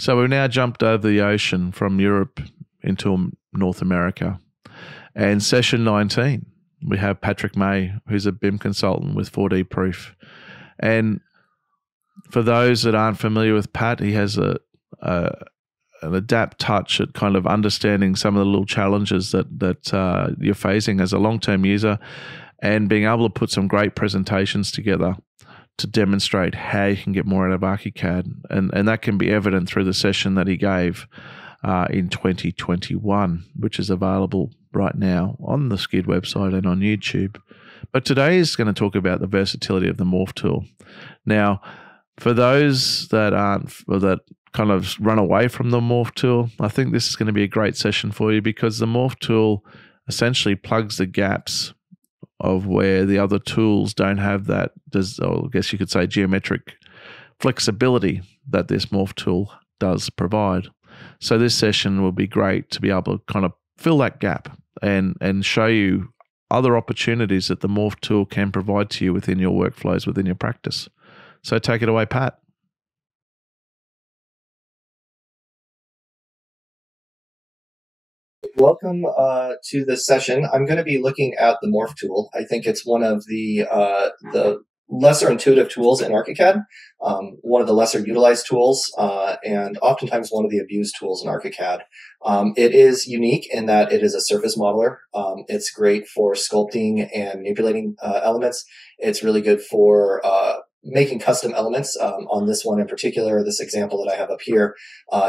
So we've now jumped over the ocean from Europe into North America. And session 19, we have Patrick May, who's a BIM consultant with 4D Proof. And for those that aren't familiar with Pat, he has an adapt touch at kind of understanding some of the little challenges that you're facing as a long-term user, and being able to put some great presentations together to demonstrate how you can get more out of Archicad. And that can be evident through the session that he gave in 2021, which is available right now on the Skewed website and on YouTube. But today is going to talk about the versatility of the Morph tool. Now, for those that kind of run away from the Morph tool, I think this is going to be a great session for you, because the Morph tool essentially plugs the gaps of where the other tools don't have that, I guess you could say, geometric flexibility that this Morph tool does provide. So this session will be great to be able to kind of fill that gap and show you other opportunities that the Morph tool can provide to you within your workflows, within your practice. So take it away, Pat. Welcome to this session. I'm going to be looking at the Morph tool. I think it's one of the lesser intuitive tools in Archicad, one of the lesser utilized tools, and oftentimes one of the abused tools in Archicad. It is unique in that it is a surface modeler. It's great for sculpting and manipulating elements. It's really good for making custom elements. On this one in particular, this example that I have up here,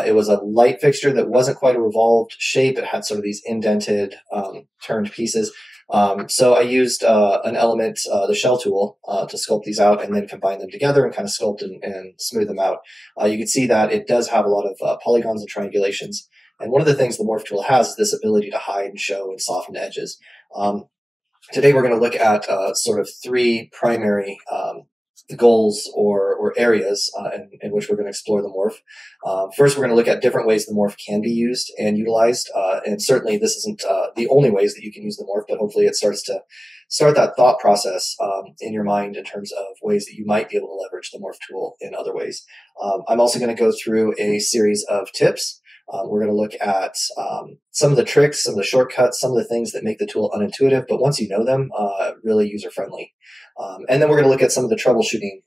it was a light fixture that wasn't quite a revolved shape. It had sort of these indented, turned pieces. So I used an element, the shell tool, to sculpt these out and then combine them together and kind of sculpt and smooth them out. You can see that it does have a lot of polygons and triangulations. And one of the things the Morph tool has is this ability to hide and show and soften edges. Today we're going to look at sort of three primary goals or areas in which we're going to explore the Morph. First, we're going to look at different ways the Morph can be used and utilized. And certainly this isn't the only ways that you can use the Morph, but hopefully it starts that thought process in your mind in terms of ways that you might be able to leverage the Morph tool in other ways. I'm also going to go through a series of tips. We're going to look at some of the tricks, some of the shortcuts, some of the things that make the tool unintuitive, but once you know them, really user-friendly. And then we're going to look at some of the troubleshooting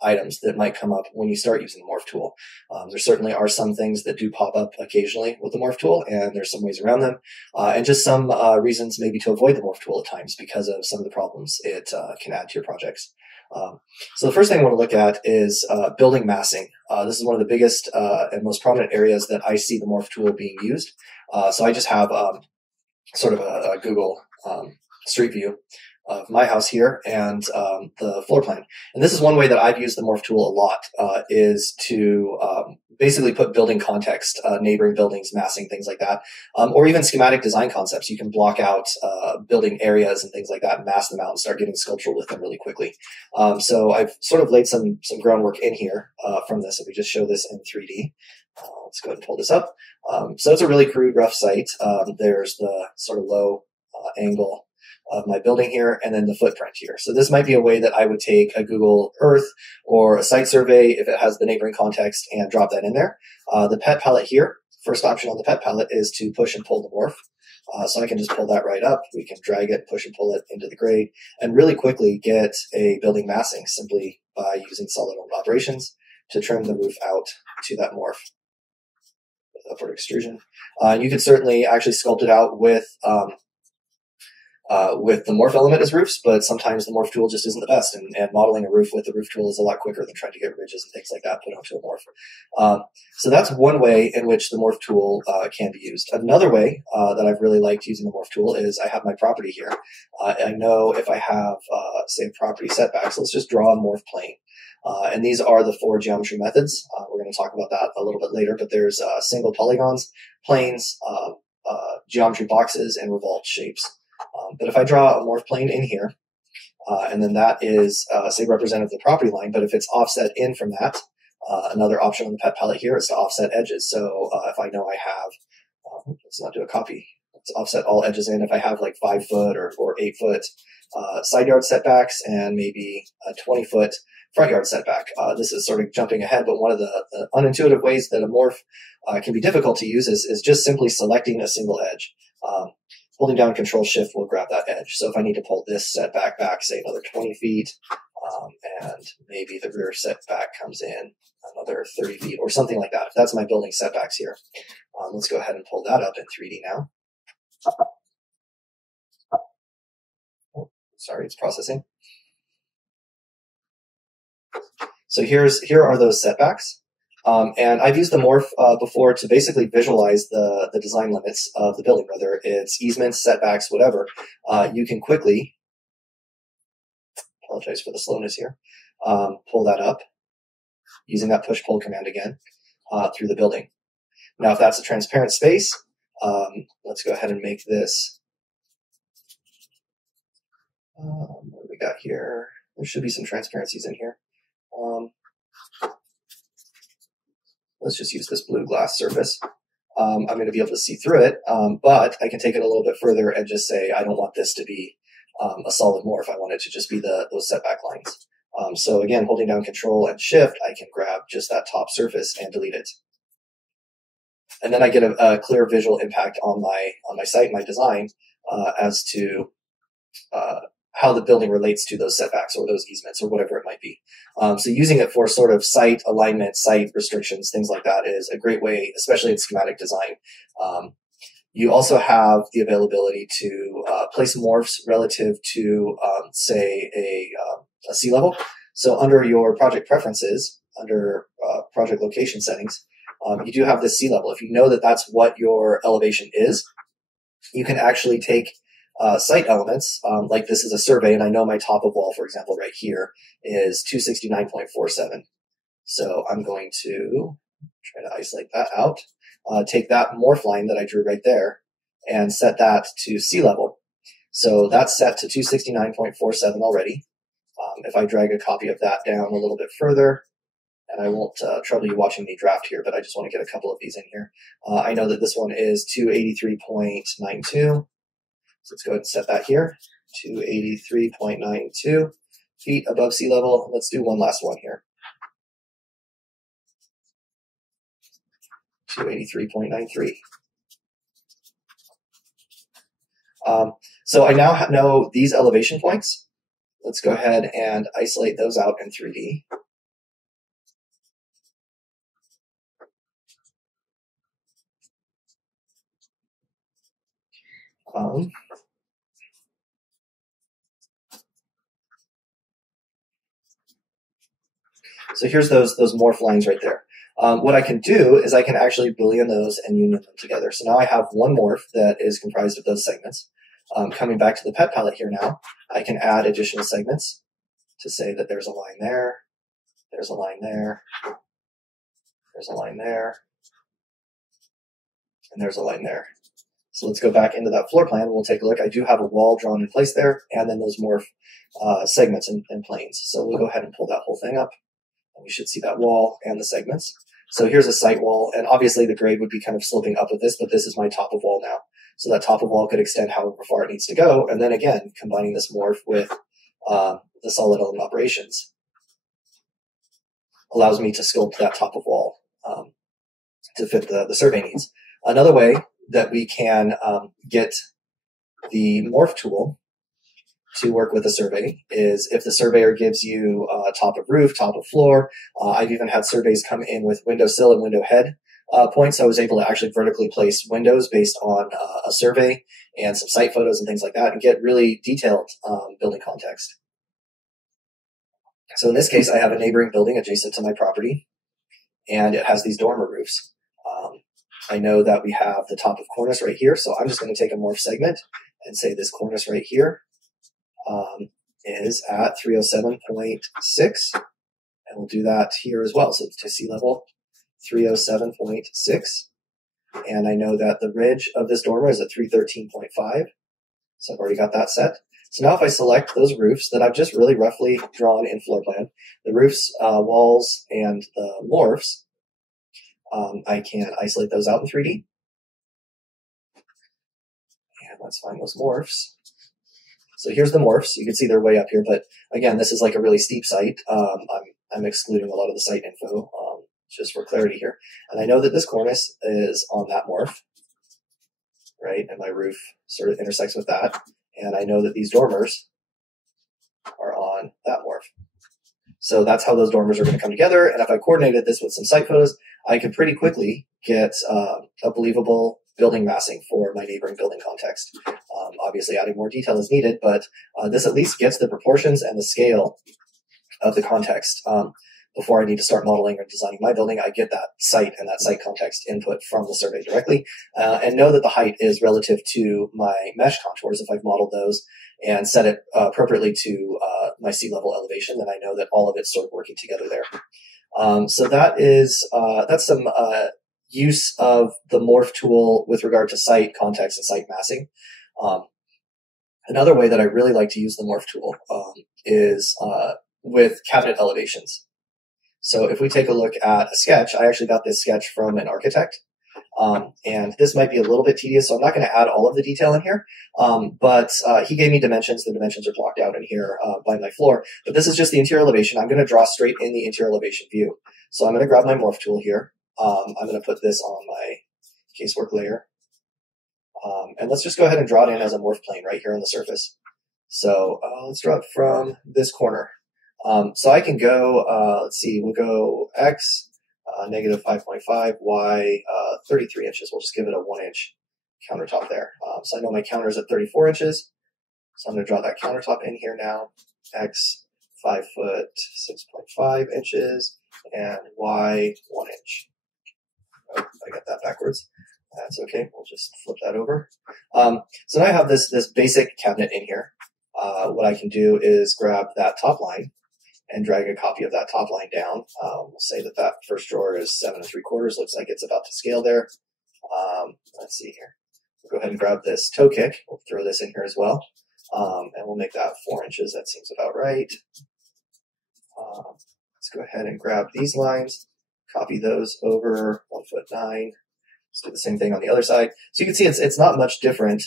items that might come up when you start using the Morph tool. There certainly are some things that do pop up occasionally with the Morph tool, and there's some ways around them, and just some reasons maybe to avoid the Morph tool at times because of some of the problems it can add to your projects. So the first thing I want to look at is building massing. This is one of the biggest and most prominent areas that I see the Morph tool being used. So I just have sort of a Google Street View of my house here and the floor plan. And this is one way that I've used the Morph tool a lot, is to basically put building context, neighboring buildings, massing, things like that, or even schematic design concepts. You can block out building areas and things like that, and mass them out and start getting sculptural with them really quickly. So I've sort of laid some groundwork in here from this. If we just show this in 3D. Let's go ahead and pull this up. So it's a really crude, rough site. There's the sort of low angle of my building here, and then the footprint here. So this might be a way that I would take a Google Earth or a site survey if it has the neighboring context and drop that in there. The pet palette here, first option on the pet palette is to push and pull the Morph. So I can just pull that right up. We can drag it, push and pull it into the grade, and really quickly get a building massing simply by using solid operations to trim the roof out to that Morph with upward extrusion. You could certainly actually sculpt it out with the Morph element as roofs, but sometimes the Morph tool just isn't the best, and modeling a roof with the roof tool is a lot quicker than trying to get ridges and things like that put onto a Morph. So that's one way in which the Morph tool can be used. Another way that I've really liked using the Morph tool is I have my property here. I know if I have, say, property setbacks, let's just draw a Morph plane. And these are the 4 geometry methods. We're going to talk about that a little bit later, but there's single polygons, planes, geometry boxes, and revolved shapes. But if I draw a Morph plane in here, and then that is, say, representative of the property line, but if it's offset in from that, another option on the pet palette here is to offset edges. So if I know I have, let's not do a copy, offset all edges in. If I have like 5 foot or 8 foot side yard setbacks and maybe a 20 foot front yard setback. This is sort of jumping ahead, but one of the unintuitive ways that a morph can be difficult to use is just simply selecting a single edge. Holding down Control Shift will grab that edge. So if I need to pull this setback back, say another 20 feet, and maybe the rear setback comes in another 30 feet or something like that. If that's my building setbacks here. Let's go ahead and pull that up in 3D now. Oh, sorry, it's processing. So here are those setbacks. And I've used the morph before to basically visualize the design limits of the building, whether it's easements, setbacks, whatever. You can quickly, apologize for the slowness here, pull that up using that push-pull command again through the building. Now, if that's a transparent space, let's go ahead and make this, what do we got here? There should be some transparencies in here. Let's just use this blue glass surface. I'm going to be able to see through it, but I can take it a little bit further and just say I don't want this to be a solid morph. I want it to just be those setback lines. So again, holding down Control and Shift, I can grab just that top surface and delete it. And then I get a clear visual impact on my site, my design, as to how the building relates to those setbacks or those easements or whatever it might be. So using it for sort of site alignment, site restrictions, things like that is a great way, especially in schematic design. You also have the availability to place morphs relative to, say, a sea level. So under your project preferences, under project location settings, you do have this sea level. If you know that that's what your elevation is, you can actually take site elements, like this is a survey, and I know my top of wall, for example, right here is 269.47. So I'm going to try to isolate that out, take that morph line that I drew right there, and set that to sea level. So that's set to 269.47 already. If I drag a copy of that down a little bit further, and I won't trouble you watching me draft here, but I just want to get a couple of these in here. I know that this one is 283.92. So let's go ahead and set that here, 283.92 feet above sea level. Let's do one last one here. 283.93. So I now know these elevation points. Let's go ahead and isolate those out in 3D. So here's those morph lines right there. What I can do is I can actually Boolean those and union them together. So now I have one morph that is comprised of those segments. Coming back to the pet palette here now, I can add additional segments to say that there's a line there, there's a line there, there's a line there, and there's a line there. So let's go back into that floor plan. We'll take a look. I do have a wall drawn in place there, and then those morph segments and planes. So we'll go ahead and pull that whole thing up. And we should see that wall and the segments. So here's a site wall, and obviously the grade would be kind of sloping up with this, but this is my top of wall now. So that top of wall could extend however far it needs to go. And then again, combining this morph with the solid element operations allows me to sculpt that top of wall to fit the survey needs. Another way that we can get the morph tool to work with a survey is if the surveyor gives you top of roof, top of floor. I've even had surveys come in with windowsill and window head points. I was able to actually vertically place windows based on a survey and some site photos and things like that and get really detailed building context. So in this case, I have a neighboring building adjacent to my property, and it has these dormer roofs. I know that we have the top of cornice right here, so I'm just going to take a morph segment and say this cornice right here is at 307.6, and we'll do that here as well. So to sea level, 307.6, and I know that the ridge of this dormer is at 313.5, so I've already got that set. So now if I select those roofs that I've just really roughly drawn in floor plan, the roofs, walls, and the morphs, I can isolate those out in 3D. let's find those morphs. So here's the morphs. You can see they're way up here, but again, this is like a really steep site. I'm excluding a lot of the site info just for clarity here. And I know that this cornice is on that morph, right? And my roof sort of intersects with that. And I know that these dormers are on that morph. So that's how those dormers are going to come together. And if I coordinated this with some site photos, I could pretty quickly get a believable building massing for my neighboring building context. Obviously, adding more detail is needed, but this at least gets the proportions and the scale of the context. Before I need to start modeling or designing my building, I get that site and that site context input from the survey directly, and know that the height is relative to my mesh contours. If I've modeled those and set it appropriately to my sea level elevation, then I know that all of it's sort of working together there. So that's some use of the morph tool with regard to site context and site massing. Another way that I really like to use the morph tool is with cabinet elevations. So if we take a look at a sketch, I actually got this sketch from an architect. And this might be a little bit tedious, so I'm not going to add all of the detail in here. But he gave me dimensions. The dimensions are blocked out in here by my floor. But this is just the interior elevation. I'm going to draw straight in the interior elevation view. So I'm going to grab my morph tool here. I'm going to put this on my casework layer. And let's just go ahead and draw it in as a morph plane right here on the surface. So let's draw it from this corner. So I can go, let's see, we'll go X, negative 5.5, Y, 33 inches. We'll just give it a 1-inch countertop there. So I know my counter is at 34 inches. So I'm going to draw that countertop in here now. X, 5 foot, 6.5 inches, and Y, 1 inch. Oh, I got that backwards. That's okay. We'll just flip that over. So now I have this basic cabinet in here. What I can do is grab that top line and drag a copy of that top line down. We'll say that that first drawer is 7 3/4. Looks like it's about to scale there. Let's see here. We'll go ahead and grab this toe kick. We'll throw this in here as well. And we'll make that 4 inches. That seems about right. Let's go ahead and grab these lines, copy those over 1 foot 9. Let's do the same thing on the other side. So you can see it's not much different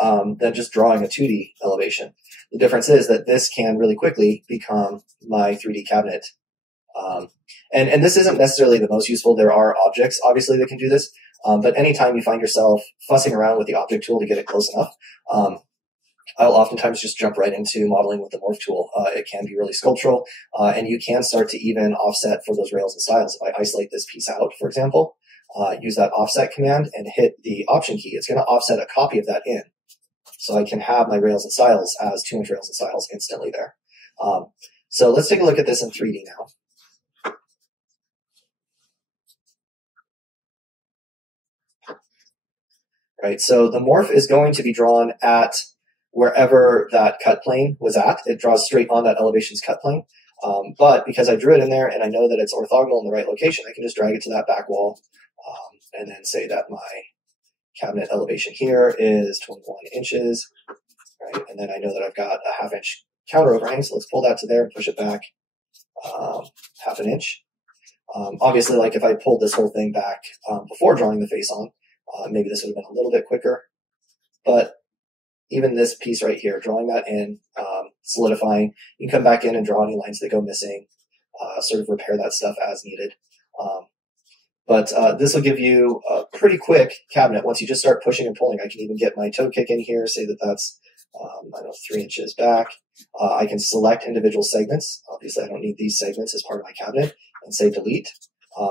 than just drawing a 2D elevation. The difference is that this can really quickly become my 3D cabinet. And this isn't necessarily the most useful. There are objects, obviously, that can do this. But anytime you find yourself fussing around with the object tool to get it close enough, I'll oftentimes just jump right into modeling with the morph tool. It can be really sculptural, and you can start to even offset for those rails and styles. If I isolate this piece out, for example, use that offset command and hit the option key, it's going to offset a copy of that in. So I can have my rails and styles as 2-inch rails and styles instantly there. So let's take a look at this in 3D now. Right, so the morph is going to be drawn at wherever that cut plane was at. It draws straight on that elevation's cut plane. But because I drew it in there and I know that it's orthogonal in the right location, I can just drag it to that back wall and then say that my cabinet elevation here is 21 inches, right? And then I know that I've got a 1/2 inch counter overhang, so let's pull that to there and push it back 1/2 inch. Obviously, like if I pulled this whole thing back before drawing the face on, maybe this would have been a little bit quicker. But even this piece right here, drawing that in, solidifying, you can come back in and draw any lines that go missing, sort of repair that stuff as needed. But this will give you a pretty quick cabinet. Once you just start pushing and pulling, I can even get my toe kick in here, say that that's, I don't know, 3 inches back. I can select individual segments. Obviously, I don't need these segments as part of my cabinet, and say delete.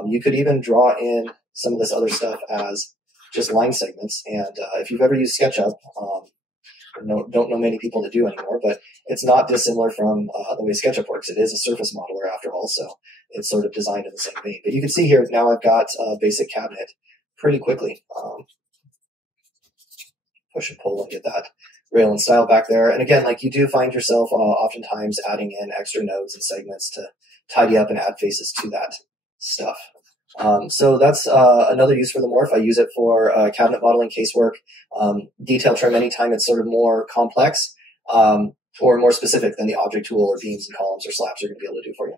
You could even draw in some of this other stuff as just line segments. And if you've ever used SketchUp, don't know many people that do anymore, but it's not dissimilar from the way SketchUp works. It is a surface modeler after all, so it's sort of designed in the same vein. But you can see here, now I've got a basic cabinet pretty quickly. Push and pull and get that rail and style back there. And again, like you do find yourself oftentimes adding in extra nodes and segments to tidy up and add faces to that stuff. So that's another use for the morph. I use it for cabinet modeling, casework, detail trim anytime it's sort of more complex or more specific than the object tool or beams and columns or slabs are going to be able to do for you.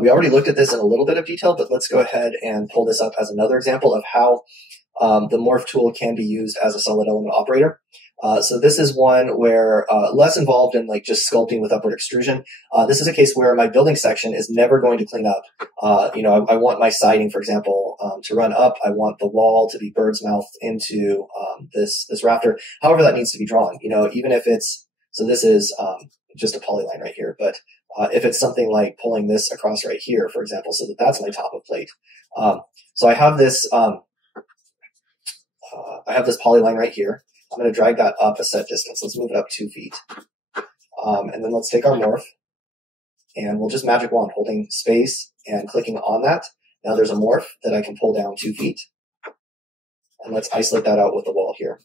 We already looked at this in a little bit of detail, but let's go ahead and pull this up as another example of how the morph tool can be used as a solid element operator. So this is one where less involved in like just sculpting with upward extrusion. This is a case where my building section is never going to clean up. I want my siding, for example, to run up. I want the wall to be bird's mouthed into this rafter. However, that needs to be drawn. Even if it's this is just a polyline right here, but if it's something like pulling this across right here, for example, so that's my top of plate. So I have this polyline right here. I'm going to drag that up a set distance. Let's move it up 2 feet. And then let's take our morph, and we'll just magic wand, holding space and clicking on that. Now there's a morph that I can pull down 2 feet. And let's isolate that out with the wall here.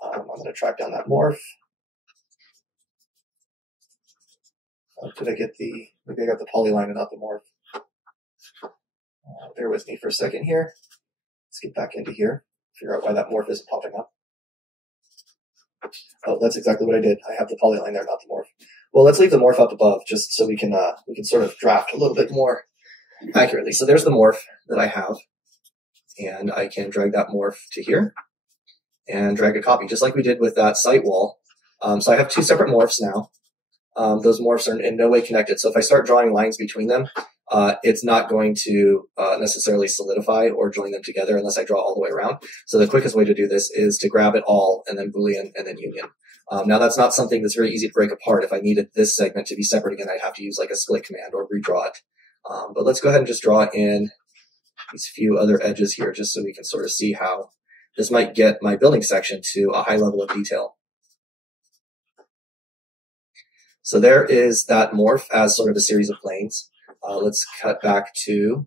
I'm going to track down that morph. Did I get maybe I got the polyline and not the morph. Bear with me for a second here. Let's get back into here, figure out why that morph isn't popping up. Oh, that's exactly what I did. I have the polyline there, not the morph. Well, let's leave the morph up above just so we can sort of draft a little bit more accurately. So there's the morph that I have, and I can drag that morph to here and drag a copy, just like we did with that site wall. So I have 2 separate morphs now. Those morphs are in no way connected. So if I start drawing lines between them, it's not going to necessarily solidify or join them together unless I draw all the way around. So the quickest way to do this is to grab it all and then Boolean and then union. Now that's not something that's very easy to break apart. If I needed this segment to be separate again, I'd have to use like a split command or redraw it. But let's go ahead and just draw in these few other edges here just so we can sort of see how this might get my building section to a high level of detail. So there is that morph as sort of a series of planes. Let's cut back to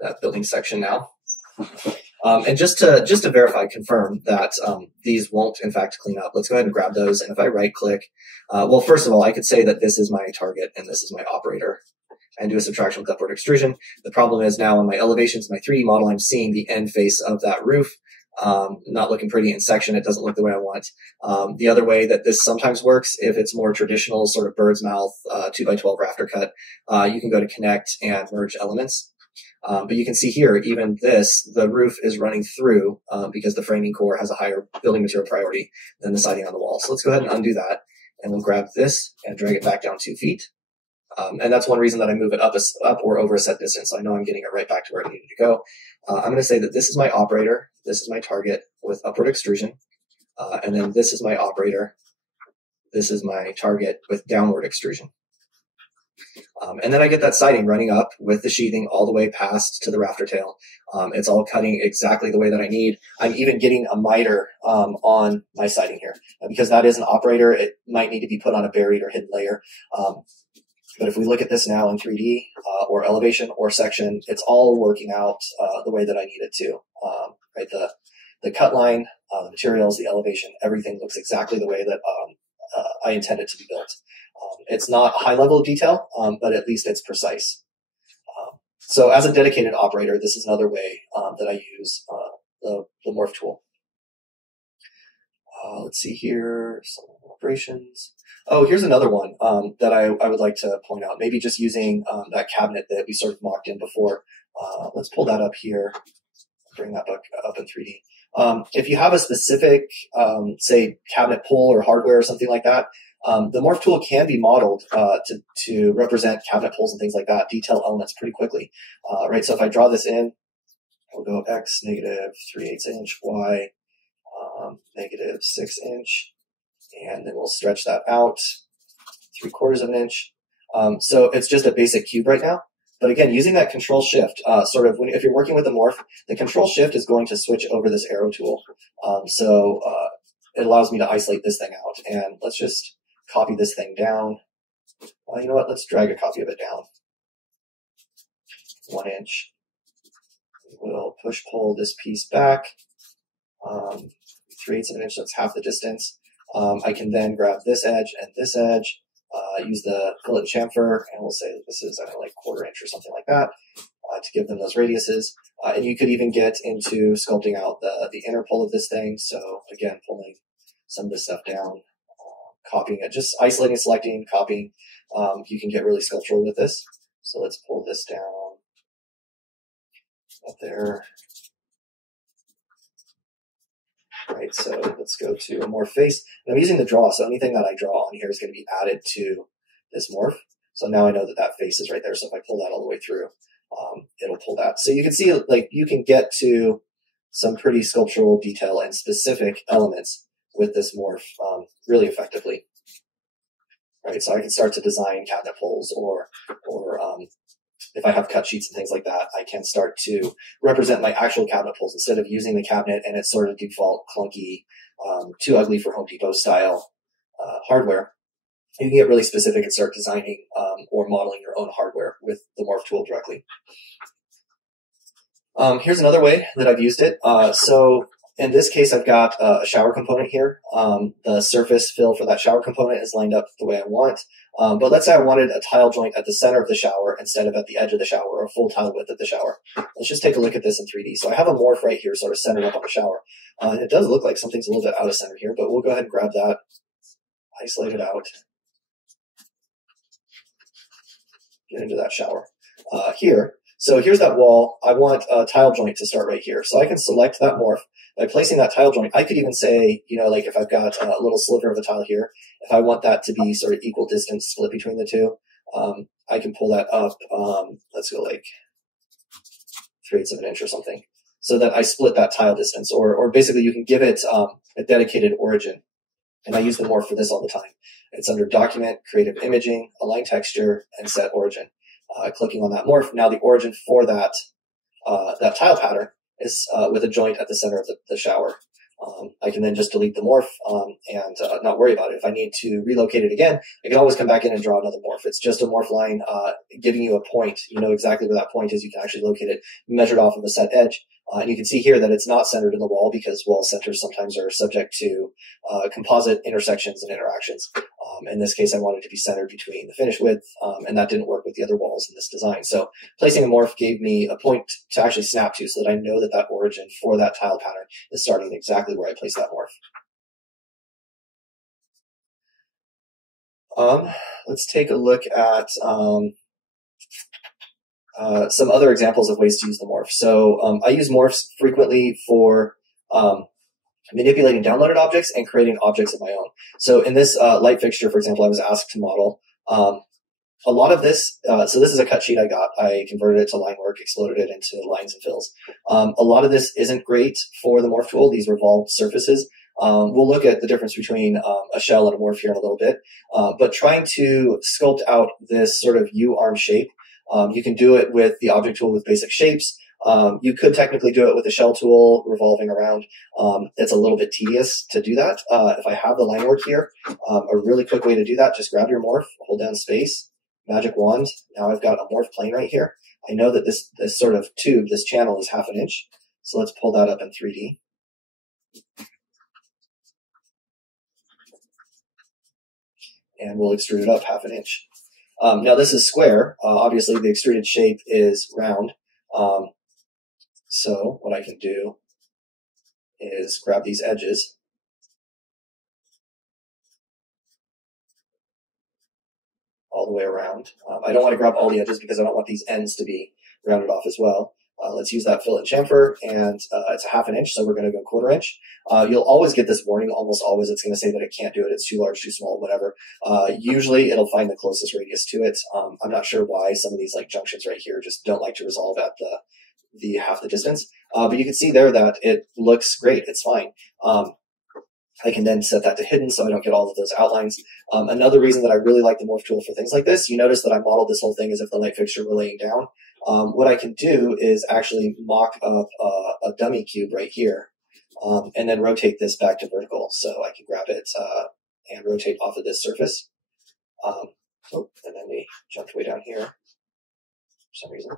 that building section now. And just to verify, confirm that these won't in fact clean up, let's go ahead and grab those. And if I right click, well, first of all, I could say that this is my target and this is my operator and do a subtraction with upward extrusion. The problem is now on my elevations, my 3D model, I'm seeing the end face of that roof. Not looking pretty in section. It doesn't look the way I want. The other way that this sometimes works, if it's more traditional sort of bird's mouth 2x12 rafter cut, you can go to connect and merge elements. But you can see here, even this, the roof is running through because the framing core has a higher building material priority than the siding on the wall. So let's go ahead and undo that, and we'll grab this and drag it back down 2 feet. And that's one reason that I move it up or over a set distance. So I know I'm getting it right back to where it needed to go. I'm going to say that this is my operator. This is my target with upward extrusion. And then this is my operator. This is my target with downward extrusion. And then I get that siding running up with the sheathing all the way past to the rafter tail. It's all cutting exactly the way that I need. I'm even getting a miter on my siding here. Because that is an operator, it might need to be put on a buried or hidden layer. But if we look at this now in 3D or elevation or section, it's all working out the way that I need it to. Right, the cut line, the materials, the elevation, everything looks exactly the way that I intend it to be built. It's not a high level of detail, but at least it's precise. So as a dedicated operator, this is another way that I use the morph tool. Let's see here, some operations. Oh, here's another one that I would like to point out. Maybe just using that cabinet that we sort of mocked in before. Let's pull that up here, bring that up in 3D. If you have a specific, say, cabinet pull or hardware or something like that, the morph tool can be modeled to represent cabinet pulls and things like that, detail elements pretty quickly. Right, so if I draw this in, we'll go X negative 3/8 inch, Y negative 6 inch, and then we'll stretch that out 3/4 of an inch. So it's just a basic cube right now. But again, using that control shift, sort of if you're working with a morph, the control shift is going to switch over this arrow tool. So it allows me to isolate this thing out. And let's just copy this thing down. You know what? Let's drag a copy of it down. 1 inch. We'll push pull this piece back. 3/8 of an inch, that's half the distance. I can then grab this edge and this edge, use the fillet and chamfer, and we'll say that this is like 1/4 inch or something like that to give them those radiuses. And you could even get into sculpting out the inner pull of this thing. So again, pulling some of this stuff down, copying it, just isolating, selecting, copying. You can get really sculptural with this. So let's pull this down up there. Right, so let's go to a morph face. And I'm using the draw, so anything that I draw on here is going to be added to this morph. So now I know that that face is right there. So if I pull that all the way through, it'll pull that. So you can see, like, you can get to some pretty sculptural detail and specific elements with this morph really effectively. Right, so I can start to design cabinet pulls, or if I have cut sheets and things like that, I can start to represent my actual cabinet pulls instead of using the cabinet and its sort of default clunky, too ugly for Home Depot style hardware. You can get really specific and start designing or modeling your own hardware with the morph tool directly. Here's another way that I've used it. So in this case, I've got a shower component here. The surface fill for that shower component is lined up the way I want. But let's say I wanted a tile joint at the center of the shower instead of at the edge of the shower, or a full tile width of the shower. Let's just take a look at this in 3D. So I have a morph right here sort of centered up on the shower. And it does look like something's a little bit out of center here, but we'll go ahead and grab that, isolate it out, get into that shower. Here, so here's that wall. I want a tile joint to start right here. So I can select that morph. By placing that tile joint, I could even say, you know, like if I've got a little sliver of a tile here, if I want that to be sort of equal distance split between the two, I can pull that up, let's go like 3/8 of an inch or something, so that I split that tile distance, or basically you can give it a dedicated origin. And I use the morph for this all the time. It's under Document, Creative Imaging, Align Texture, and Set Origin. Clicking on that morph, now the origin for that that tile pattern is with a joint at the center of the shower. I can then just delete the morph and not worry about it. If I need to relocate it again, I can always come back in and draw another morph. It's just a morph line giving you a point. You know exactly where that point is. You can actually locate it measured off of a set edge. And you can see here that it's not centered in the wall, because wall centers sometimes are subject to composite intersections and interactions. In this case, I wanted it to be centered between the finish width, and that didn't work with the other walls in this design. So placing a morph gave me a point to actually snap to, so that I know that that origin for that tile pattern is starting exactly where I placed that morph. Let's take a look at some other examples of ways to use the morph. So I use morphs frequently for manipulating downloaded objects and creating objects of my own. So in this light fixture, for example, I was asked to model a lot of this. So this is a cut sheet I got. I converted it to line work, exploded it into lines and fills. A lot of this isn't great for the morph tool, these revolved surfaces. We'll look at the difference between a shell and a morph here in a little bit. But trying to sculpt out this sort of U-arm shape, you can do it with the object tool with basic shapes. You could technically do it with a shell tool revolving around. It's a little bit tedious to do that. If I have the line work here, a really quick way to do that, just grab your morph, hold down space, magic wand. Now I've got a morph plane right here. I know that this sort of tube, this channel is 1/2 inch. So let's pull that up in 3D. And we'll extrude it up 1/2 inch. Now this is square. Obviously the extruded shape is round. So what I can do is grab these edges all the way around. I don't want to grab all the edges because I don't want these ends to be rounded off as well. Let's use that fillet chamfer, and it's 1/2 inch, so we're going to go 1/4 inch. You'll always get this warning, almost always. It's going to say that it can't do it, it's too large, too small, whatever. Usually it'll find the closest radius to it. I'm not sure why some of these like junctions right here just don't like to resolve at the half the distance. But you can see there that it looks great, it's fine. I can then set that to hidden so I don't get all of those outlines. Another reason that I really like the morph tool for things like this, you notice that I modeled this whole thing as if the light fixture were laying down. What I can do is actually mock up a dummy cube right here, and then rotate this back to vertical. So I can grab it and rotate off of this surface. And then we jumped way down here for some reason.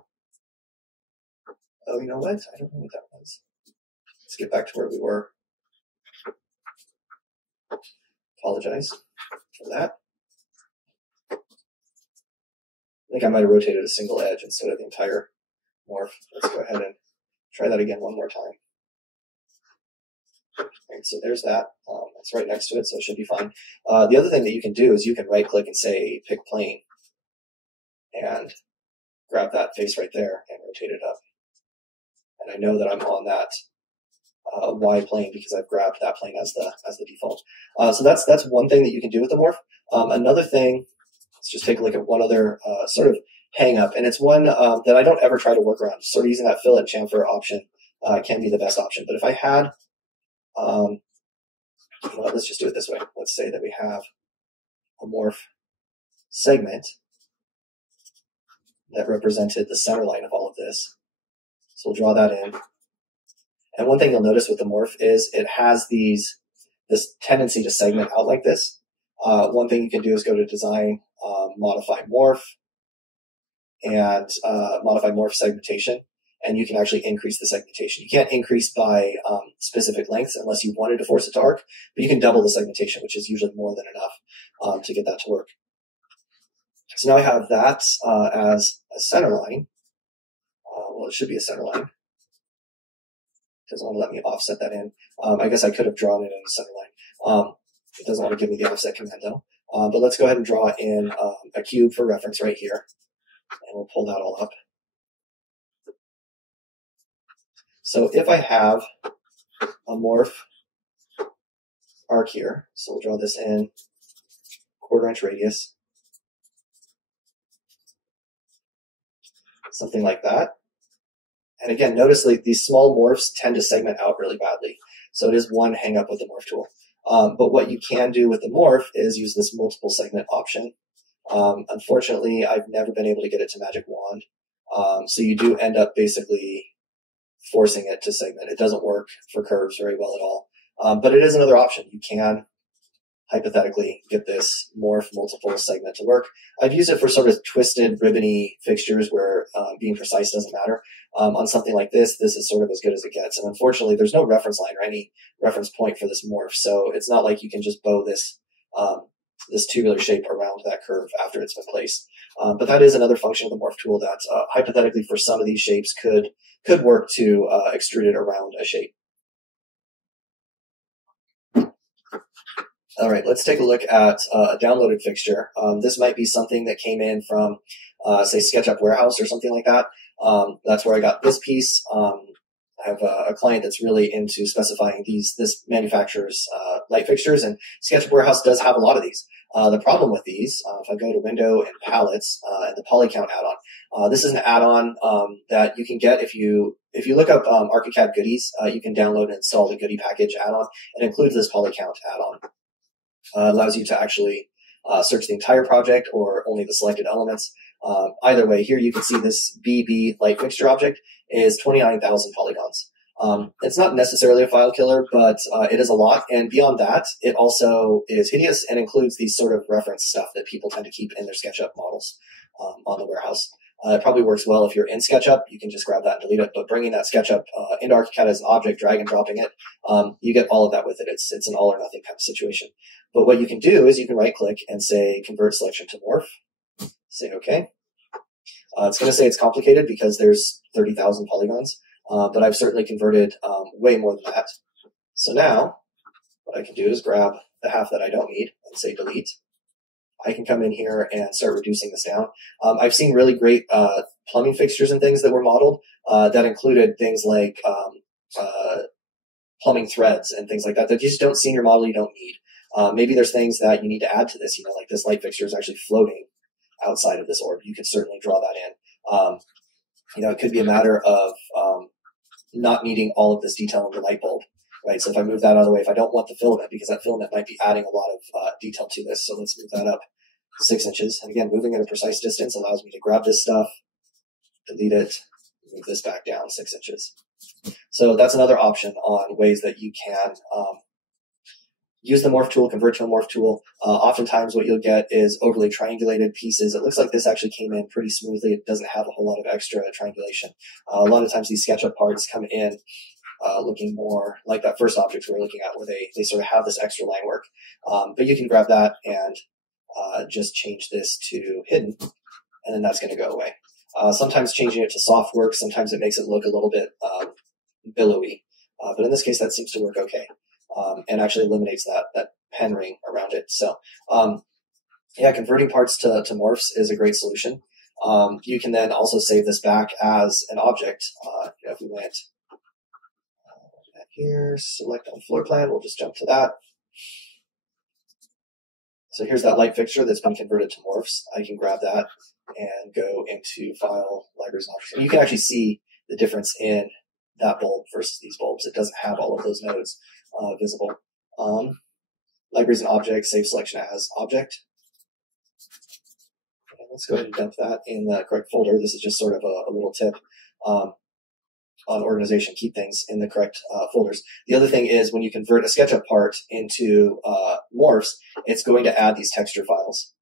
Oh, you know what? I don't know what that was. Let's get back to where we were. Apologize for that. I think I might have rotated a single edge instead of the entire morph. Let's go ahead and try that again one more time. Right, so there's that. It's right next to it, so it should be fine. The other thing that you can do is you can right-click and say Pick Plane. And grab that face right there and rotate it up. And I know that I'm on that Y plane because I've grabbed that plane as the default. So that's one thing that you can do with the morph. Another thing, let's just take a look at one other sort of hang up, and it's one that I don't ever try to work around. Sort of using that fill and chamfer option can be the best option. But if I had, you know what, let's just do it this way. Let's say that we have a morph segment that represented the center line of all of this. So we'll draw that in. And one thing you'll notice with the morph is it has this tendency to segment out like this. One thing you can do is go to Design, Modify Morph, and Modify Morph Segmentation, and you can actually increase the segmentation. You can't increase by specific lengths unless you wanted to force it to arc, but you can double the segmentation, which is usually more than enough to get that to work. So now I have that as a center line. Well, it should be a center line. It doesn't want to let me offset that in. I guess I could have drawn it in a center line. It doesn't want to give me the offset command though. But let's go ahead and draw in a cube for reference right here. And we'll pull that all up. So if I have a morph arc here, so we'll draw this in 1/4 inch radius. Something like that. And again, notice like these small morphs tend to segment out really badly. So it is one hang up with the morph tool. But what you can do with the morph is use this multiple segment option. Unfortunately, I've never been able to get it to magic wand. So you do end up basically forcing it to segment. It doesn't work for curves very well at all. But it is another option. You can hypothetically get this morph multiple segment to work. I've used it for sort of twisted, ribbony fixtures where being precise doesn't matter. On something like this is sort of as good as it gets. And unfortunately, there's no reference line or any reference point for this morph. So it's not like you can just bow this this tubular shape around that curve after it's been placed. But that is another function of the morph tool that hypothetically for some of these shapes could work to extrude it around a shape. All right, let's take a look at a downloaded fixture. This might be something that came in from, say, SketchUp Warehouse or something like that. That's where I got this piece. I have a client that's really into specifying this manufacturer's light fixtures, and SketchUp Warehouse does have a lot of these. The problem with these, if I go to Window and Palettes and the PolyCount add-on, this is an add-on that you can get if you look up Archicad goodies. You can download and install the goodie package add-on. It includes this PolyCount add-on. Allows you to actually search the entire project or only the selected elements. Either way, here you can see this BB light fixture object is 29,000 polygons. It's not necessarily a file killer, but it is a lot. And beyond that, it also is hideous and includes these sort of reference stuff that people tend to keep in their SketchUp models on the warehouse. It probably works well if you're in SketchUp. You can just grab that and delete it. But bringing that SketchUp into Archicad as an object, drag and dropping it, you get all of that with it. It's an all or nothing kind of situation. But what you can do is you can right click and say convert selection to morph. Say OK. It's going to say it's complicated because there's 30,000 polygons. But I've certainly converted way more than that. So now what I can do is grab the half that I don't need and say delete. I can come in here and start reducing this down. I've seen really great plumbing fixtures and things that were modeled that included things like plumbing threads and things like that that you just don't see in your model you don't need. Maybe there's things that you need to add to this, like this light fixture is actually floating outside of this orb. You could certainly draw that in. It could be a matter of not needing all of this detail in the light bulb, right? So if I move that out of the way, if I don't want the filament, because that filament might be adding a lot of detail to this, so let's move that up 6 inches. And again, moving at a precise distance allows me to grab this stuff, delete it, move this back down 6 inches. So that's another option on ways that you can use the morph tool, convert to a morph tool. Oftentimes what you'll get is overly triangulated pieces. It looks like this actually came in pretty smoothly. It doesn't have a whole lot of extra triangulation. A lot of times these SketchUp parts come in looking more like that first object we're looking at, where they sort of have this extra line work. But you can grab that and just change this to hidden, and then that's going to go away. Sometimes changing it to soft works. Sometimes it makes it look a little bit billowy. But in this case, that seems to work okay. And actually eliminates that pen ring around it. So, yeah, converting parts to morphs is a great solution. You can then also save this back as an object. If we went back here, select on floor plan, we'll just jump to that. So here's that light fixture that's been converted to morphs. I can grab that and go into File, Libraries, and Options. And you can actually see the difference in that bulb versus these bulbs. It doesn't have all of those nodes visible. Libraries and Objects, save selection as object. And let's go ahead and dump that in the correct folder. This is just sort of a little tip on organization. Keep things in the correct folders. The other thing is when you convert a SketchUp part into morphs, it's going to add these texture files.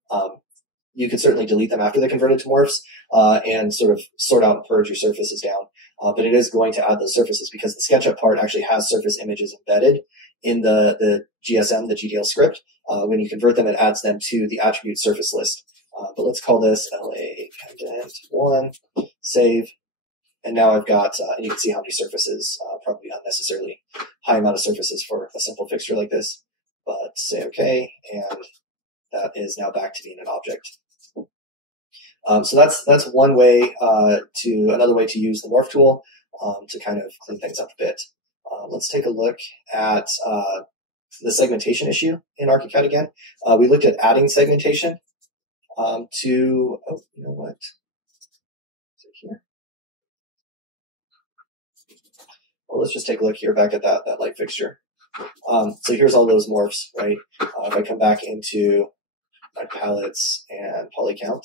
You can certainly delete them after they're converted to morphs and sort of sort out and purge your surfaces down. But it is going to add those surfaces because the SketchUp part actually has surface images embedded in the GSM, the GDL script. When you convert them, it adds them to the attribute surface list. But let's call this LA Pendant 1, save. And now I've got, and you can see how many surfaces, probably unnecessarily high amount of surfaces for a simple fixture like this. But say OK, and that is now back to being an object. So that's one way another way to use the morph tool to kind of clean things up a bit. Let's take a look at the segmentation issue in Archicad again. We looked at adding segmentation to, oh, you know what? Is it here? Well, let's just take a look here back at that light fixture. So here's all those morphs, right? If I come back into my palettes and PolyCount,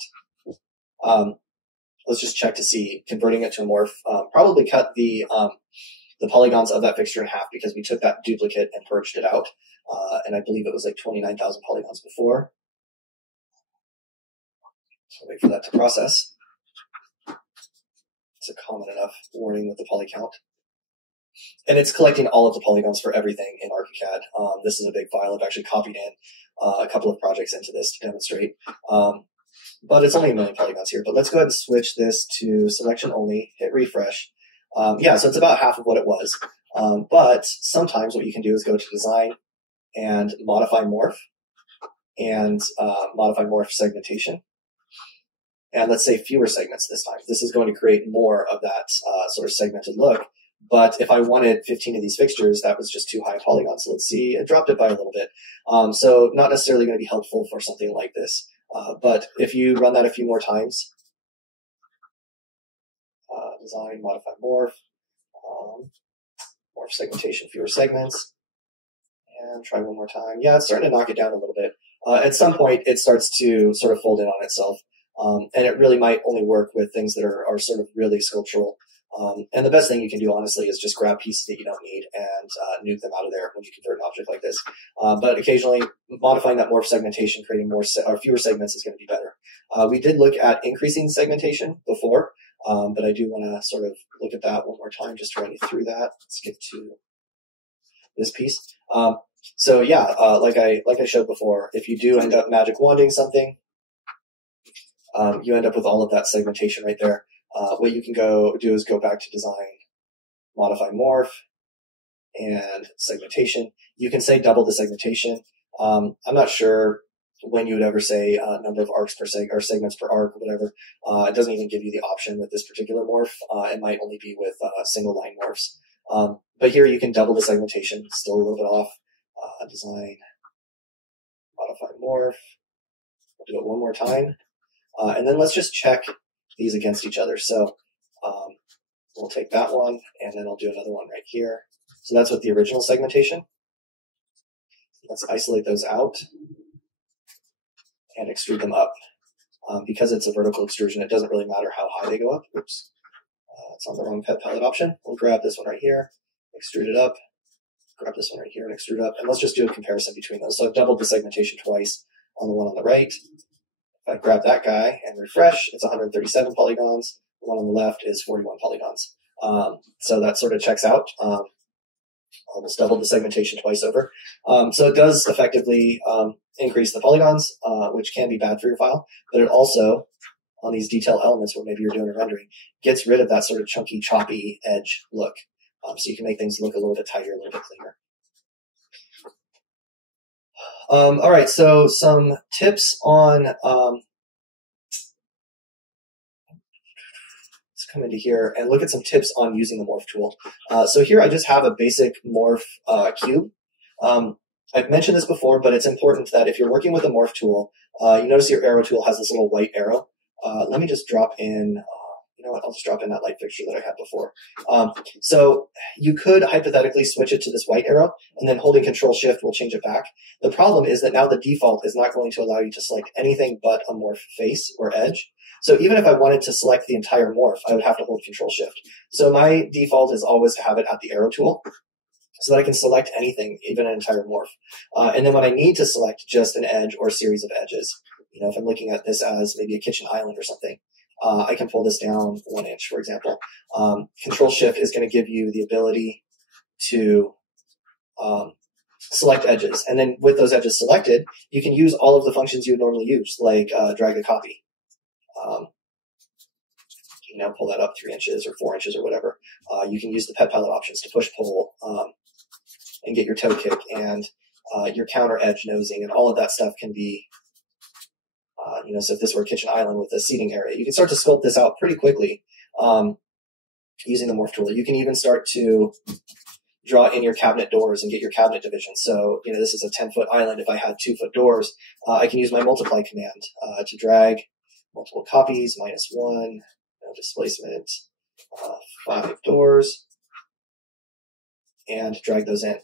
let's just check to see converting it to a morph. Probably cut the polygons of that fixture in half because we took that duplicate and purged it out. And I believe it was like 29,000 polygons before. So wait for that to process. It's a common enough warning with the PolyCount. And it's collecting all of the polygons for everything in Archicad. This is a big file. I've actually copied in a couple of projects into this to demonstrate. But it's only 1 million polygons here. But let's go ahead and switch this to selection only, hit refresh. Yeah, so it's about half of what it was. But sometimes what you can do is go to Design and Modify Morph and Modify Morph Segmentation. And let's say fewer segments this time. This is going to create more of that sort of segmented look. But if I wanted 15 of these fixtures, that was just too high a polygon. So let's see, it dropped it by a little bit. So not necessarily going to be helpful for something like this. But if you run that a few more times, Design, Modify Morph, Morph Segmentation, fewer segments, and try one more time. Yeah, it's starting to knock it down a little bit. At some point, it starts to sort of fold in on itself. And it really might only work with things that are sort of really sculptural. And the best thing you can do, honestly, is just grab pieces that you don't need and nuke them out of there when you convert an object like this. But occasionally, modifying that morph segmentation, creating more or fewer segments is going to be better. We did look at increasing segmentation before, but I do want to sort of look at that one more time just to run you through that. Let's get to this piece. So yeah, like I showed before, if you do end up magic wanding something, you end up with all of that segmentation right there. What you can go do is go back to Design, Modify Morph, and Segmentation. You can say double the segmentation. I'm not sure when you would ever say number of arcs per or segments per arc or whatever. It doesn't even give you the option with this particular morph. It might only be with single line morphs. But here you can double the segmentation, still a little bit off. Design, Modify Morph. We'll do it one more time. And then let's just check these against each other. So we'll take that one, and then I'll do another one right here. So that's with the original segmentation. Let's isolate those out and extrude them up. Because it's a vertical extrusion, it doesn't really matter how high they go up. Oops, it's on the wrong pet palette option. We'll grab this one right here, extrude it up, grab this one right here and extrude up. And let's just do a comparison between those. So I've doubled the segmentation twice on the one on the right. If I grab that guy and refresh, it's 137 polygons. The one on the left is 41 polygons. So that sort of checks out. Almost doubled the segmentation twice over. So it does effectively increase the polygons, which can be bad for your file, but it also, on these detail elements where maybe you're doing a rendering, gets rid of that sort of chunky, choppy edge look. So you can make things look a little bit tighter, a little bit cleaner. All right, so some tips on come into here and look at some tips on using the morph tool. So here I just have a basic morph cube. I've mentioned this before, but it's important that if you're working with a morph tool, you notice your arrow tool has this little white arrow. Let me just drop in, you know what, I'll just drop in that light fixture that I had before. So you could hypothetically switch it to this white arrow, and then holding Control-Shift will change it back. The problem is that now the default is not going to allow you to select anything but a morph face or edge. So even if I wanted to select the entire morph, I would have to hold Control-Shift. So my default is always to have it at the arrow tool, so that I can select anything, even an entire morph. And then when I need to select just an edge or series of edges, you know, if I'm looking at this as maybe a kitchen island or something, I can pull this down 1 inch, for example. Control-Shift is going to give you the ability to select edges. And then with those edges selected, you can use all of the functions you would normally use, like drag a copy. You know, pull that up 3 inches or 4 inches or whatever. You can use the pet palette options to push, pull, and get your toe kick and your counter edge nosing, and all of that stuff can be, you know, so if this were a kitchen island with a seating area, you can start to sculpt this out pretty quickly using the morph tool. You can even start to draw in your cabinet doors and get your cabinet division. So, you know, this is a 10-foot island. If I had 2-foot doors, I can use my multiply command to drag multiple copies, -1, no displacement, 5 doors, and drag those in.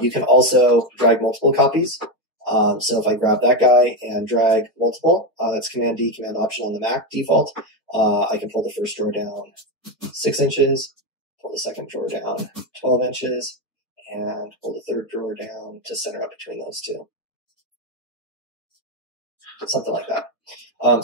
You can also drag multiple copies. So if I grab that guy and drag multiple, that's Command D, Command Option on the Mac default. I can pull the first drawer down 6 inches, pull the second drawer down 12 inches, and pull the third drawer down to center up between those two. Something like that.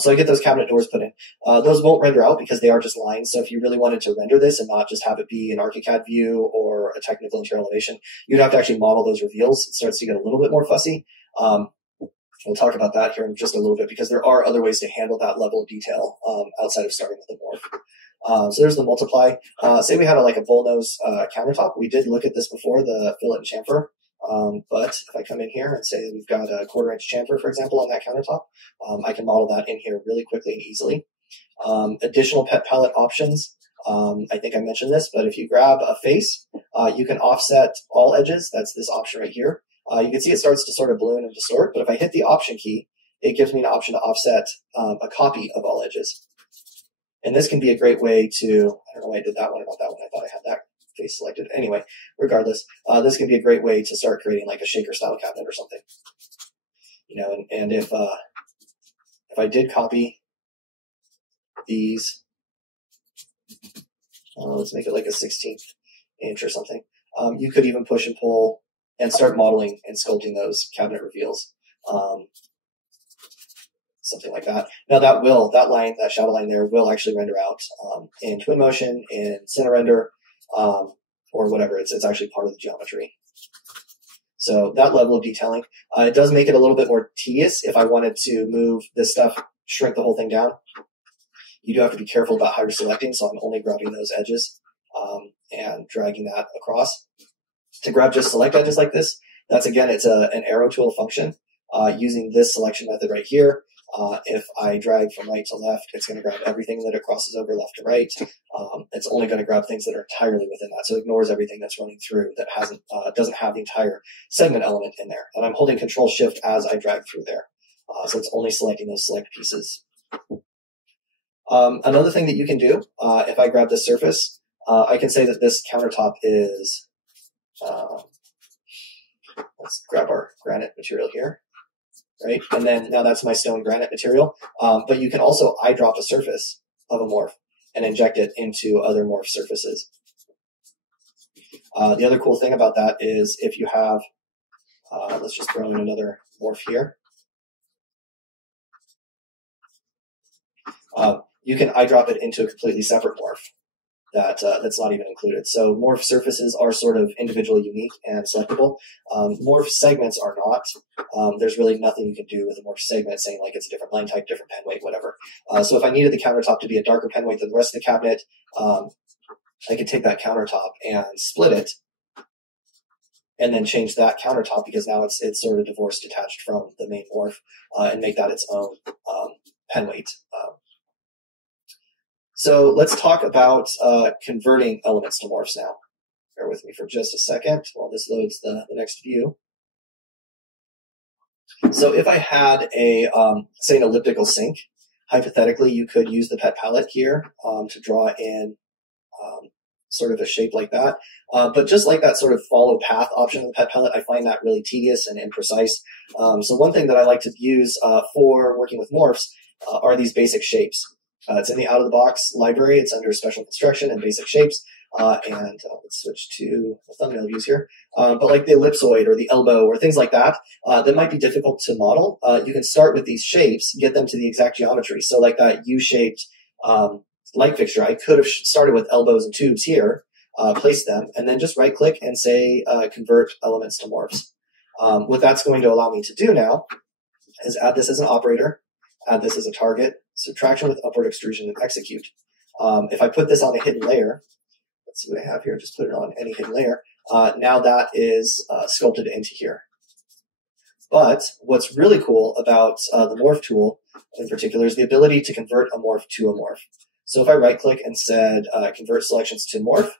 So I get those cabinet doors put in. Those won't render out because they are just lines. So if you really wanted to render this and not just have it be an Archicad view or a technical interior elevation, you'd have to actually model those reveals. It starts to get a little bit more fussy. We'll talk about that here in just a little bit because there are other ways to handle that level of detail outside of starting with the morph. So there's the multiply. Say we had like a bullnose countertop. We did look at this before, the fillet and chamfer. But if I come in here and say we've got a 1/4 inch chamfer, for example, on that countertop, I can model that in here really quickly and easily. Additional pet palette options. I think I mentioned this, but if you grab a face, you can offset all edges. That's this option right here. You can see it starts to sort of balloon and distort, but if I hit the option key, it gives me an option to offset a copy of all edges. And this can be a great way to, I don't know why I did that one about that one. I thought I had that face selected. Anyway, regardless, this can be a great way to start creating like a shaker style cabinet or something. You know, and if I did copy these, let's make it like a 16th inch or something. You could even push and pull and start modeling and sculpting those cabinet reveals. Something like that. Now that line, that shadow line there will actually render out in twin motion, in center render, or whatever. It's actually part of the geometry. So that level of detailing, it does make it a little bit more tedious if I wanted to move this stuff, shrink the whole thing down. You do have to be careful about how you're selecting, so I'm only grabbing those edges and dragging that across. To grab just select edges like this, that's again, it's an arrow tool function using this selection method right here. If I drag from right to left, it's going to grab everything that it crosses over left to right. It's only going to grab things that are entirely within that, so it ignores everything that's running through that doesn't have the entire segment element in there. And I'm holding Control-Shift as I drag through there, so it's only selecting those select pieces. Another thing that you can do, if I grab this surface, I can say that this countertop is, let's grab our granite material here. Right, and then now that's my stone granite material. But you can also eyedrop a surface of a morph and inject it into other morph surfaces. The other cool thing about that is if you have, let's just throw in another morph here. You can eyedrop it into a completely separate morph that's not even included. So morph surfaces are sort of individually unique and selectable. Morph segments are not. There's really nothing you can do with a morph segment saying like it's a different line type, different pen weight, whatever. So if I needed the countertop to be a darker pen weight than the rest of the cabinet, I could take that countertop and split it and then change that countertop because now it's sort of divorced, detached from the main morph, and make that its own pen weight. So let's talk about converting elements to morphs now. Bear with me for just a second while this loads the next view. So if I had a, say, an elliptical sink, hypothetically, you could use the pet palette here to draw in sort of a shape like that. But just like that sort of follow path option in the pet palette, I find that really tedious and imprecise. So one thing that I like to use for working with morphs are these basic shapes. It's in the out-of-the-box library. It's under special construction and basic shapes. And let's switch to the thumbnail views here. But like the ellipsoid or the elbow or things like that, that might be difficult to model. You can start with these shapes, get them to the exact geometry. So like that U-shaped light fixture, I could have started with elbows and tubes here, placed them, and then just right-click and say convert elements to morphs. What that's going to allow me to do now is add this as an operator, add this as a target, subtraction with upward extrusion, and execute. If I put this on a hidden layer, let's see what I have here, just put it on any hidden layer. Now that is sculpted into here. But what's really cool about the morph tool in particular is the ability to convert a morph to a morph. So if I right click and said convert selections to morph,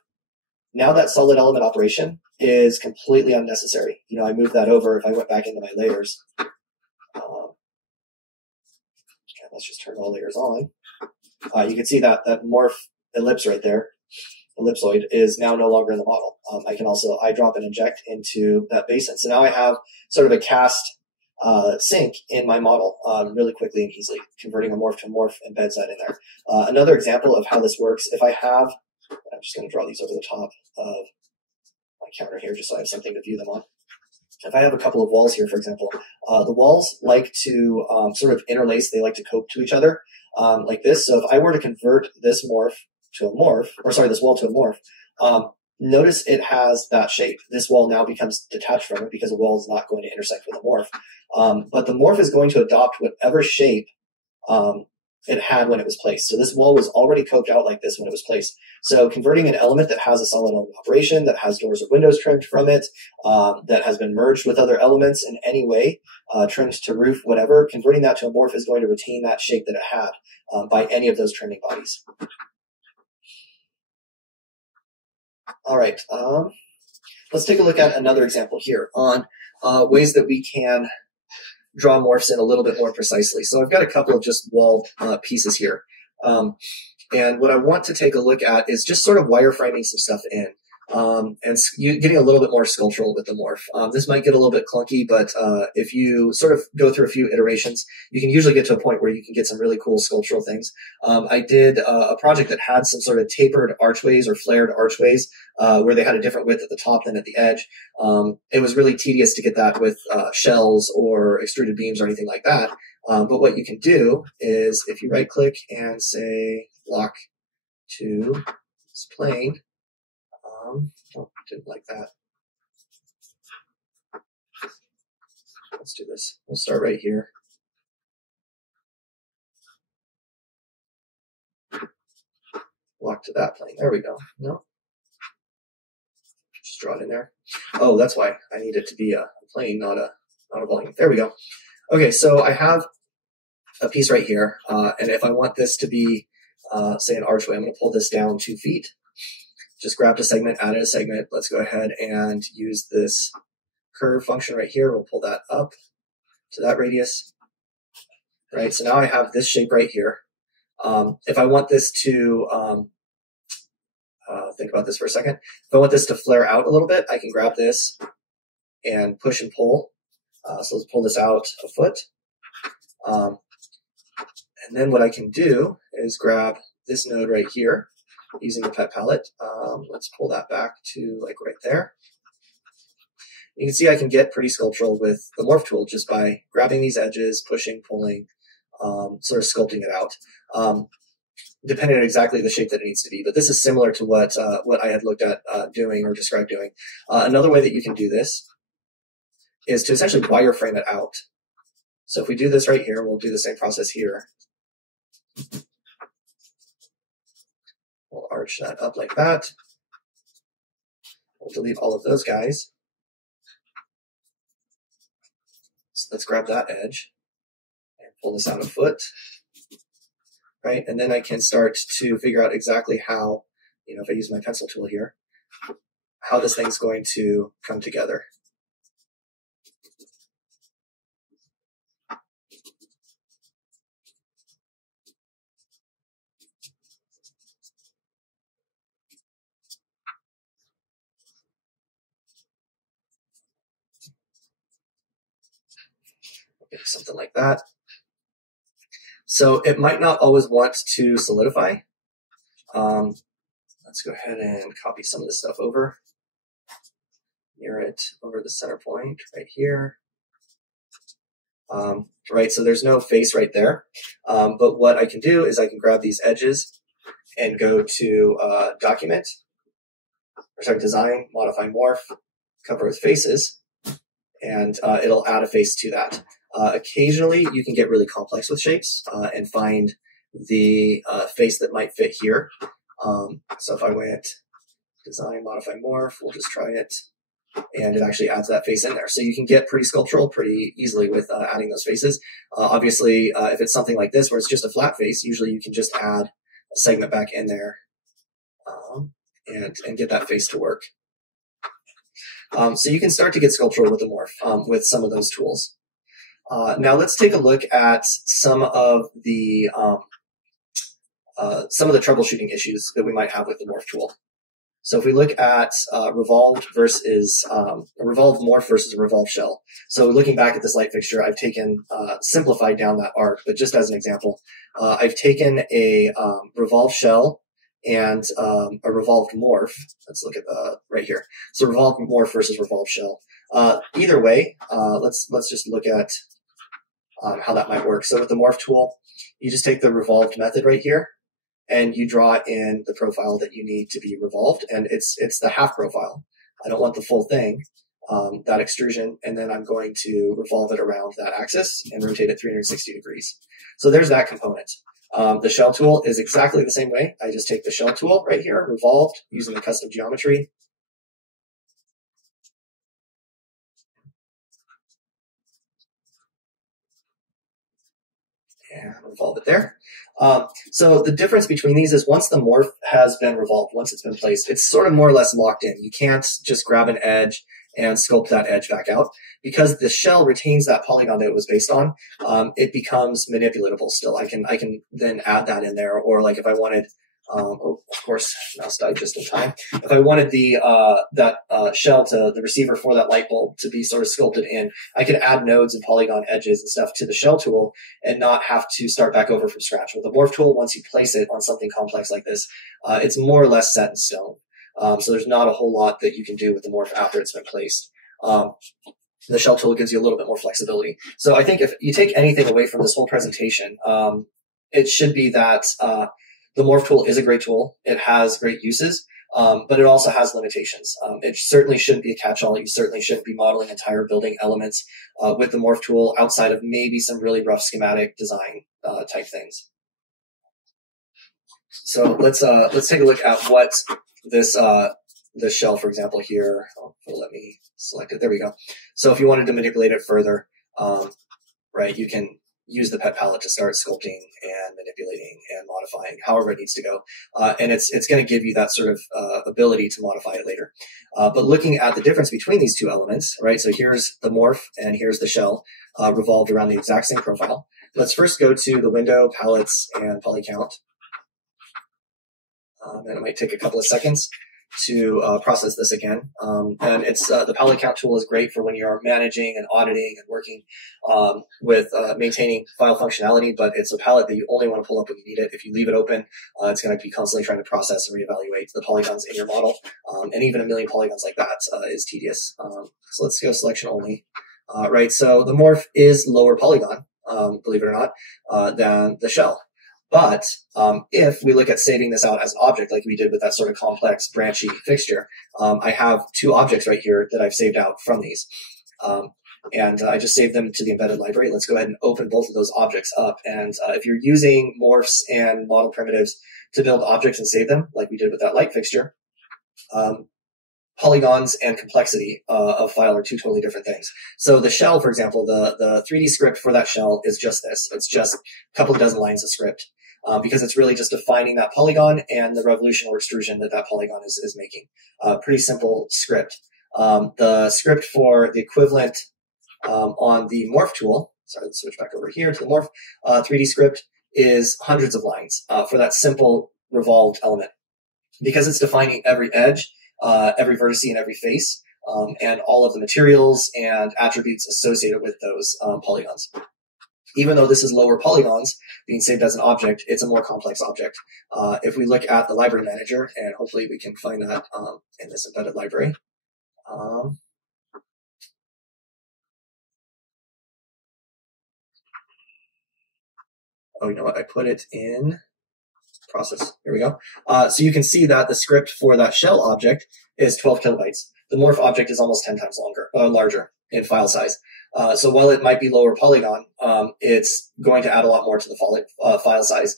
now that solid element operation is completely unnecessary. You know, I moved that over if I went back into my layers. Okay, let's just turn all layers on. You can see that morph ellipse right there, ellipsoid, is now no longer in the model. I can also eyedrop and inject into that basin. So now I have sort of a cast sink in my model really quickly and easily. Converting a morph to a morph embeds that in there. Another example of how this works, if I have, I'm just going to draw these over the top of my counter here just so I have something to view them on. If I have a couple of walls here, for example, the walls like to sort of interlace, they like to cope to each other like this. So if I were to convert this morph to a morph, or sorry, this wall to a morph, notice it has that shape. This wall now becomes detached from it because a wall is not going to intersect with a morph. But the morph is going to adopt whatever shape it had when it was placed. So this wall was already coped out like this when it was placed. So converting an element that has a solid element operation, that has doors or windows trimmed from it, that has been merged with other elements in any way, trimmed to roof, whatever, converting that to a morph is going to retain that shape that it had by any of those trimming bodies. All right, let's take a look at another example here on ways that we can draw morphs in a little bit more precisely. So I've got a couple of just wall pieces here. And what I want to take a look at is just sort of wireframing some stuff in and getting a little bit more sculptural with the morph. This might get a little bit clunky, but if you sort of go through a few iterations, you can usually get to a point where you can get some really cool sculptural things. I did a project that had some sort of tapered archways or flared archways where they had a different width at the top than at the edge. It was really tedious to get that with shells or extruded beams or anything like that. But what you can do is if you right click and say lock to this plane, oh, didn't like that. Let's do this. We'll start right here. Lock to that plane. There we go. No. Just draw it in there. Oh, that's why I need it to be a plane, not a volume. There we go. Okay, so I have a piece right here, and if I want this to be, say, an archway, I'm going to pull this down 2 feet. Just grabbed a segment, added a segment. Let's go ahead and use this curve function right here. We'll pull that up to that radius. Right, so now I have this shape right here. If I want this to, think about this for a second. If I want this to flare out a little bit, I can grab this and push and pull. So let's pull this out a foot. And then what I can do is grab this node right here using the pet palette. Let's pull that back to like right there. You can see I can get pretty sculptural with the morph tool just by grabbing these edges, pushing, pulling, sort of sculpting it out, depending on exactly the shape that it needs to be. But this is similar to what I had looked at doing or described doing. Another way that you can do this is to essentially wireframe it out. So if we do this right here, we'll do the same process here. We'll arch that up like that. We'll delete all of those guys. So let's grab that edge and pull this out a foot. right? And then I can start to figure out exactly how, if I use my pencil tool here, how this thing's going to come together. Maybe something like that. So it might not always want to solidify. Let's go ahead and copy some of this stuff over. Near it over the center point right here. Right, so there's no face right there. But what I can do is I can grab these edges and go to Design, Modify Morph, Cover with Faces, and it'll add a face to that. Occasionally, you can get really complex with shapes and find the face that might fit here. So if I went Design, Modify Morph, we'll just try it, and it actually adds that face in there. So you can get pretty sculptural pretty easily with adding those faces. Obviously, if it's something like this where it's just a flat face, usually you can just add a segment back in there and get that face to work. So you can start to get sculptural with the morph with some of those tools. Now let's take a look at some of the troubleshooting issues that we might have with the morph tool. So if we look at Revolve versus Revolve morph versus a Revolve shell. So looking back at this light fixture, I've taken simplified down that arc, but just as an example, I've taken a Revolve shell and a revolved morph. Let's look at right here. So revolved morph versus revolved shell. Either way, let's just look at how that might work. So with the morph tool, you just take the revolved method right here, and you draw in the profile that you need to be revolved, and it's the half profile. I don't want the full thing, that extrusion, and then I'm going to revolve it around that axis and rotate it 360 degrees. So there's that component. The shell tool is exactly the same way. I just take the shell tool right here, revolved, using the custom geometry. And revolve it there. So the difference between these is once the morph has been revolved, once it's been placed, it's sort of more or less locked in. You can't just grab an edge and sculpt that edge back out. Because the shell retains that polygon that it was based on, it becomes manipulatable still. I can then add that in there, or like if I wanted, of course, mouse died just in time. If I wanted the shell to the receiver for that light bulb to be sort of sculpted in, I could add nodes and polygon edges and stuff to the shell tool and not have to start back over from scratch. With the morph tool, once you place it on something complex like this, it's more or less set in stone. So there's not a whole lot that you can do with the morph after it's been placed. The shell tool gives you a little bit more flexibility. So I think if you take anything away from this whole presentation, it should be that the morph tool is a great tool. It has great uses, but it also has limitations. It certainly shouldn't be a catch-all. You certainly shouldn't be modeling entire building elements with the morph tool outside of maybe some really rough schematic design type things. So let's take a look at what this shell, for example, here. It'll let me select it. There we go. So if you wanted to manipulate it further, right, you can use the pet palette to start sculpting and manipulating and modifying however it needs to go. And it's going to give you that sort of ability to modify it later. But looking at the difference between these two elements, right, so here's the morph and here's the shell revolved around the exact same profile. Let's first go to the window, palettes, and PolyCount. And it might take a couple of seconds to process this again. And it's the PolyCount tool is great for when you're managing and auditing and working with maintaining file functionality, but it's a palette that you only want to pull up when you need it. If you leave it open, it's going to be constantly trying to process and reevaluate the polygons in your model. And even a million polygons like that is tedious. So let's go selection only. Right, so the morph is lower polygon, believe it or not, than the shell. But if we look at saving this out as an object, like we did with that sort of complex branchy fixture, I have two objects right here that I've saved out from these. And I just saved them to the embedded library. Let's go ahead and open both of those objects up. And if you're using morphs and model primitives to build objects and save them, like we did with that light fixture, polygons and complexity of file are two totally different things. So the shell, for example, the 3D script for that shell is just this. It's just a couple of dozen lines of script. because it's really just defining that polygon and the revolution or extrusion that that polygon is making. Pretty simple script. The script for the equivalent on the morph tool, sorry, let's switch back over here to the morph 3D script, is hundreds of lines for that simple revolved element, because it's defining every edge, every vertex and every face, and all of the materials and attributes associated with those polygons. Even though this is lower polygons being saved as an object, it's a more complex object. If we look at the library manager, and hopefully we can find that in this embedded library. Oh, you know what? I put it in process. Here we go. So you can see that the script for that shell object is 12 kilobytes. The morph object is almost 10 times larger in file size. So while it might be lower polygon, it's going to add a lot more to the file size.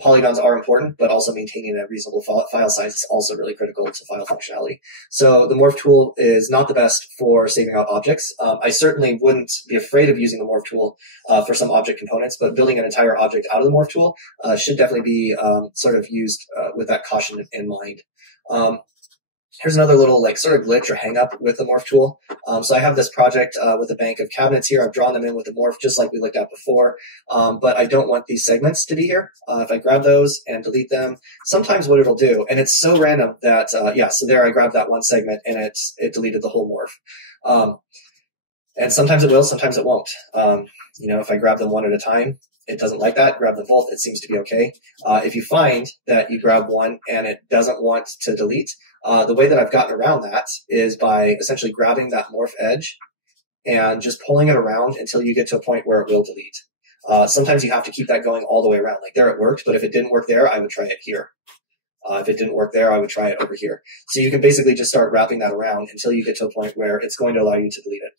Polygons are important, but also maintaining a reasonable file size is also really critical to file functionality. So the morph tool is not the best for saving out objects. I certainly wouldn't be afraid of using the morph tool for some object components, but building an entire object out of the morph tool should definitely be sort of used with that caution in mind. Here's another little sort of glitch or hang up with the morph tool. So I have this project with a bank of cabinets here. I've drawn them in with the morph just like we looked at before, but I don't want these segments to be here. If I grab those and delete them, sometimes what it'll do, and it's so random that, so there I grabbed that one segment and it deleted the whole morph. And sometimes it will, sometimes it won't. If I grab them one at a time, it doesn't like that. Grab them both, it seems to be okay. If you find that you grab one and it doesn't want to delete, the way that I've gotten around that is by essentially grabbing that morph edge and just pulling it around until you get to a point where it will delete. Sometimes you have to keep that going all the way around. Like there it worked, but if it didn't work there, I would try it here. If it didn't work there, I would try it over here. So you can basically just start wrapping that around until you get to a point where it's going to allow you to delete it.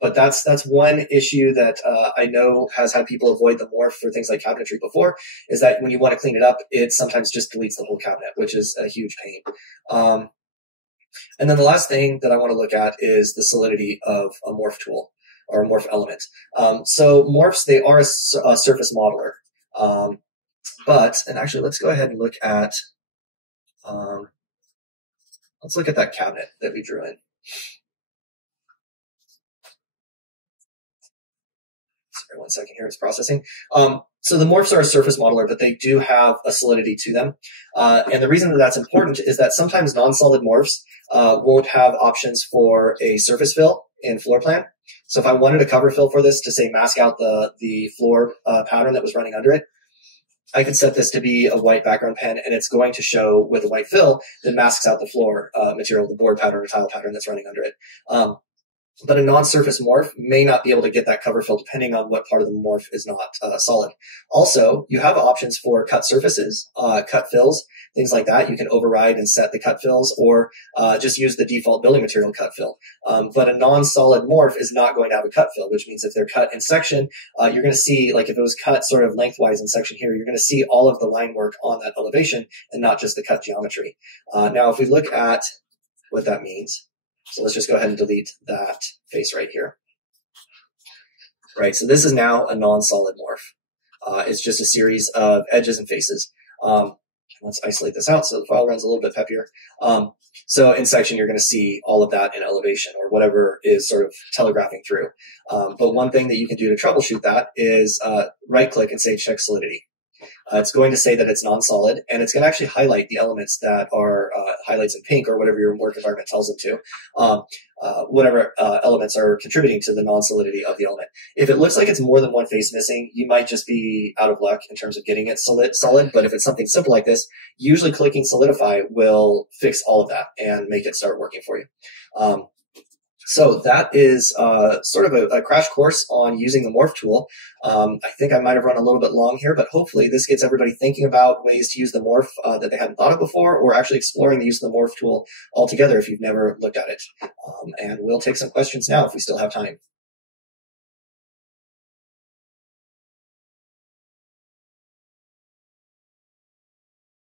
But that's one issue that I know has had people avoid the morph for things like cabinetry before, is that when you want to clean it up, it sometimes just deletes the whole cabinet, which is a huge pain. And then the last thing that I want to look at is the solidity of a morph tool or a morph element. So morphs, they are a surface modeler. And actually, let's go ahead and look at that cabinet that we drew in. Sorry, 1 second here, it's processing. So the morphs are a surface modeler, but they do have a solidity to them. And the reason that that's important is that sometimes non-solid morphs won't have options for a surface fill in floor plan. So if I wanted a cover fill for this to say mask out the floor pattern that was running under it, I could set this to be a white background pen, and it's going to show with a white fill that masks out the floor material, the board pattern or tile pattern that's running under it. But a non-surface morph may not be able to get that cover fill depending on what part of the morph is not solid. Also, you have options for cut surfaces, cut fills, things like that. You can override and set the cut fills or just use the default building material cut fill. But a non-solid morph is not going to have a cut fill, which means if they're cut in section, you're going to see, like if it was cut sort of lengthwise in section here, you're going to see all of the line work on that elevation and not just the cut geometry. Now, if we look at what that means, so let's just go ahead and delete that face right here. Right, so this is now a non-solid morph. It's just a series of edges and faces. Let's isolate this out so the file runs a little bit peppier. So in section, you're going to see all of that in elevation or whatever is sort of telegraphing through. But one thing that you can do to troubleshoot that is right-click and say check solidity. It's going to say that it's non-solid, and it's going to actually highlight the elements that are highlights in pink or whatever your work environment tells it to, whatever elements are contributing to the non-solidity of the element. If it looks like it's more than one face missing, you might just be out of luck in terms of getting it solid, but if it's something simple like this, usually clicking solidify will fix all of that and make it start working for you. So that is sort of a crash course on using the morph tool. I think I might have run a little bit long here, but hopefully this gets everybody thinking about ways to use the morph that they hadn't thought of before, or actually exploring the use of the morph tool altogether if you've never looked at it. And we'll take some questions now if we still have time.